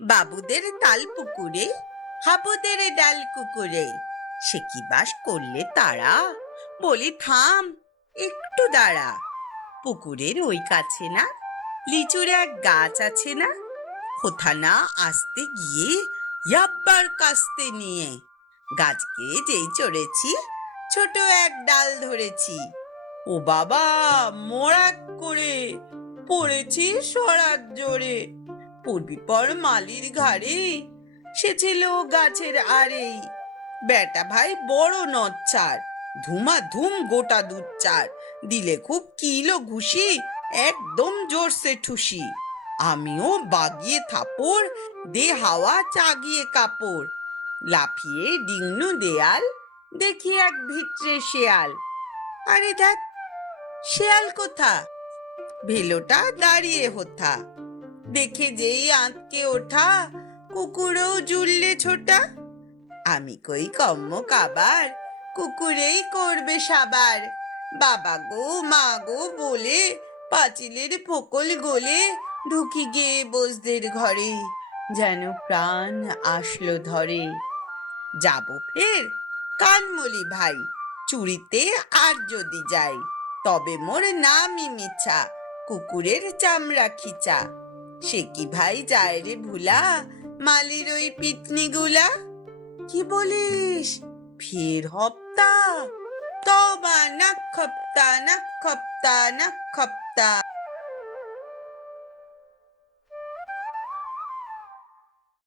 বাবুদের তাল পুকুরে, হাবুদের ডাল কুকুরে। সে কি বাস করলে তারা? বলি, থাম, একটু দাঁড়া। পুকুরের ওই কাছে না, লিচুর এক গাছ আছে না? কোথা না আসতে গিয়ে ইয়াব্বার কাস্তে নিয়ে। গাছকে যেই চড়েছি, ছোট এক ডাল ধরেছি। ও বাবা, মোড়াক করে পড়েছি সরার জোরে। পড়বি, পর মালির ঘাড়ে। সে ছিল গাছের আড়েই বেটা ভাই বড় নচ্চার ধুমা ধুম গোটা দুধ দুচ্চার দিলে খুব কিলো ঘুষি, একদম জোরসে ঠুসি। আমিও বাগিয়ে থাপড়, দে হাওয়া চাগিয়ে কাপড়। লাফিয়ে ডিংনু দেয়াল, দেখি এক ভিতরে শেয়াল। আরে দেখ, শেয়াল কোথা? ভেলোটা দাঁড়িয়ে হোথা। দেখে যেই আঁতকে ওঠা কুকুরও জুড়লে ছোটা। আমি কই কম্ম কাবার, কুকুরেই করবে সাবার। বাবা গো, মা গো বলে পাঁচিলের ফোকল গলে ঢুকি গে বসদের ঘরে, যেন প্রাণ আসলো ধরে। যাব ফের, কানমলি ভাই, চুরিতে আর যদি যাই, তবে মোর নামই মিছা, কুকুরের চামড়া খিচা। সে কি ভাই যায় রে ভুলা? মালির ওই পিটনিগুলা কি বলিস? ফের হপ্তা? তবা নাক খপ্তা নাক খপ্তা নাক খপ্তা